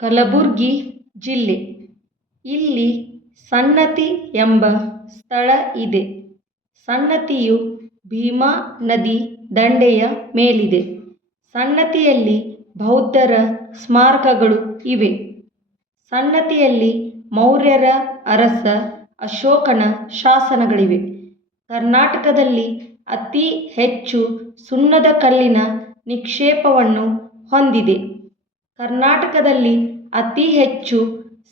ಕಲಬುರ್ಗಿ ಜಿಲ್ಲೆ. ಇಲ್ಲಿ ಸನ್ನತಿ ಎಂಬ ಸ್ಥಳ ಇದೆ. ಸನ್ನತಿಯು ಭೀಮಾ ನದಿ ದಂಡೆಯ ಮೇಲಿದೆ. ಸನ್ನತಿಯಲ್ಲಿ ಬೌದ್ಧರ ಸ್ಮಾರಕಗಳು ಇವೆ. ಸನ್ನತಿಯಲ್ಲಿ ಮೌರ್ಯರ ಅರಸ ಅಶೋಕನ ಶಾಸನಗಳಿವೆ. ಕರ್ನಾಟಕದಲ್ಲಿ ಅತಿ ಹೆಚ್ಚು ಸುಣ್ಣದ ಕಲ್ಲಿನ ನಿಕ್ಷೇಪವನ್ನು ಹೊಂದಿದೆ. ಕರ್ನಾಟಕದಲ್ಲಿ ಅತಿ ಹೆಚ್ಚು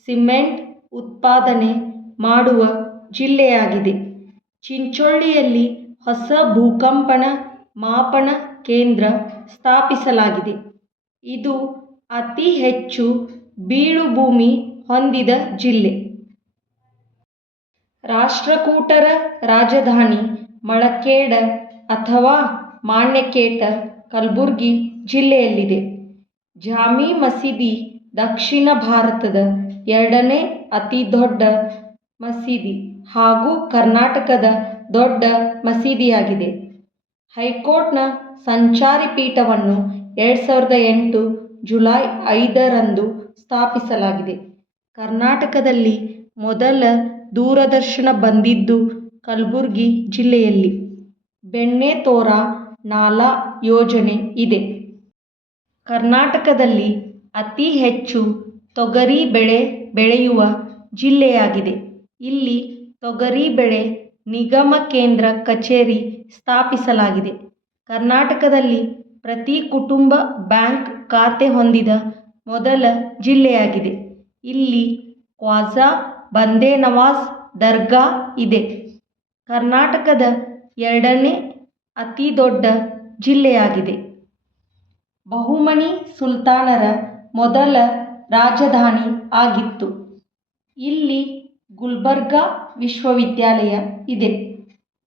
ಸಿಮೆಂಟ್ ಉತ್ಪಾದನೆ ಮಾಡುವ ಜಿಲ್ಲೆಯಾಗಿದೆ. ಚಿಂಚೋಳಿಯಲ್ಲಿ ಹೊಸ ಭೂಕಂಪನ ಮಾಪನ ಕೇಂದ್ರ ಸ್ಥಾಪಿಸಲಾಗಿದೆ. ಇದು ಅತಿ ಹೆಚ್ಚು ಬೀಳುಭೂಮಿ ಹೊಂದಿದ ಜಿಲ್ಲೆ. ರಾಷ್ಟ್ರಕೂಟರ ರಾಜಧಾನಿ ಮಳಕೇಡ ಅಥವಾ ಮಾಣ್ಯಕೇಟ ಕಲಬುರ್ಗಿ ಜಿಲ್ಲೆಯಲ್ಲಿದೆ. ಜಾಮಿ ಮಸೀದಿ ದಕ್ಷಿಣ ಭಾರತದ ಎರಡನೇ ಅತಿ ದೊಡ್ಡ ಮಸೀದಿ ಹಾಗೂ ಕರ್ನಾಟಕದ ದೊಡ್ಡ ಮಸೀದಿಯಾಗಿದೆ. ಹೈಕೋರ್ಟ್ನ ಸಂಚಾರಿ ಪೀಠವನ್ನು ಎರಡು ಸಾವಿರದ ಎಂಟು ಜುಲೈ ಐದರಂದು ಸ್ಥಾಪಿಸಲಾಗಿದೆ. ಕರ್ನಾಟಕದಲ್ಲಿ ಮೊದಲ ದೂರದರ್ಶನ ಬಂದಿದ್ದು ಕಲಬುರಗಿ ಜಿಲ್ಲೆಯಲ್ಲಿ. ಬೆಣ್ಣೆತೋರ ನಾಲಾ ಯೋಜನೆ ಇದೆ. ಕರ್ನಾಟಕದಲ್ಲಿ ಅತಿ ಹೆಚ್ಚು ತೊಗರಿ ಬೆಳೆ ಬೆಳೆಯುವ ಜಿಲ್ಲೆಯಾಗಿದೆ. ಇಲ್ಲಿ ತೊಗರಿ ಬೆಳೆ ನಿಗಮ ಕೇಂದ್ರ ಕಚೇರಿ ಸ್ಥಾಪಿಸಲಾಗಿದೆ. ಕರ್ನಾಟಕದಲ್ಲಿ ಪ್ರತಿ ಕುಟುಂಬ ಬ್ಯಾಂಕ್ ಖಾತೆ ಹೊಂದಿದ ಮೊದಲ ಜಿಲ್ಲೆಯಾಗಿದೆ. ಇಲ್ಲಿ ಖ್ವಾಜಾ ಬಂದೇ ನವಾಜ್ ದರ್ಗಾ ಇದೆ. ಕರ್ನಾಟಕದ ಎರಡನೇ ಅತಿ ದೊಡ್ಡ ಜಿಲ್ಲೆಯಾಗಿದೆ. ಬಹುಮಣಿ ಸುಲ್ತಾನರ ಮೊದಲ ರಾಜಧಾನಿ ಆಗಿತ್ತು. ಇಲ್ಲಿ ಗುಲ್ಬರ್ಗಾ ವಿಶ್ವವಿದ್ಯಾಲಯ ಇದೆ.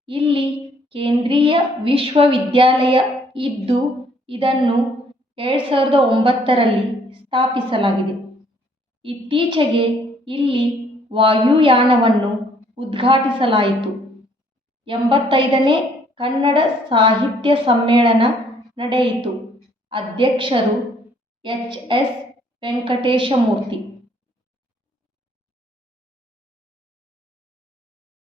ಇಲ್ಲಿ ಕೇಂದ್ರೀಯ ವಿಶ್ವವಿದ್ಯಾಲಯ ಇದ್ದು ಇದನ್ನು ಎರಡು ಸಾವಿರದ ಒಂಬತ್ತರಲ್ಲಿ ಸ್ಥಾಪಿಸಲಾಗಿದೆ. ಇತ್ತೀಚೆಗೆ ಇಲ್ಲಿ ವಾಯುಯಾನವನ್ನು ಉದ್ಘಾಟಿಸಲಾಯಿತು. ಎಂಬತ್ತೈದನೇ ಕನ್ನಡ ಸಾಹಿತ್ಯ ಸಮ್ಮೇಳನ ನಡೆಯಿತು. ಅಧ್ಯಕ್ಷರು ಎಚ್ ಎಸ್ ವೆಂಕಟೇಶಮೂರ್ತಿ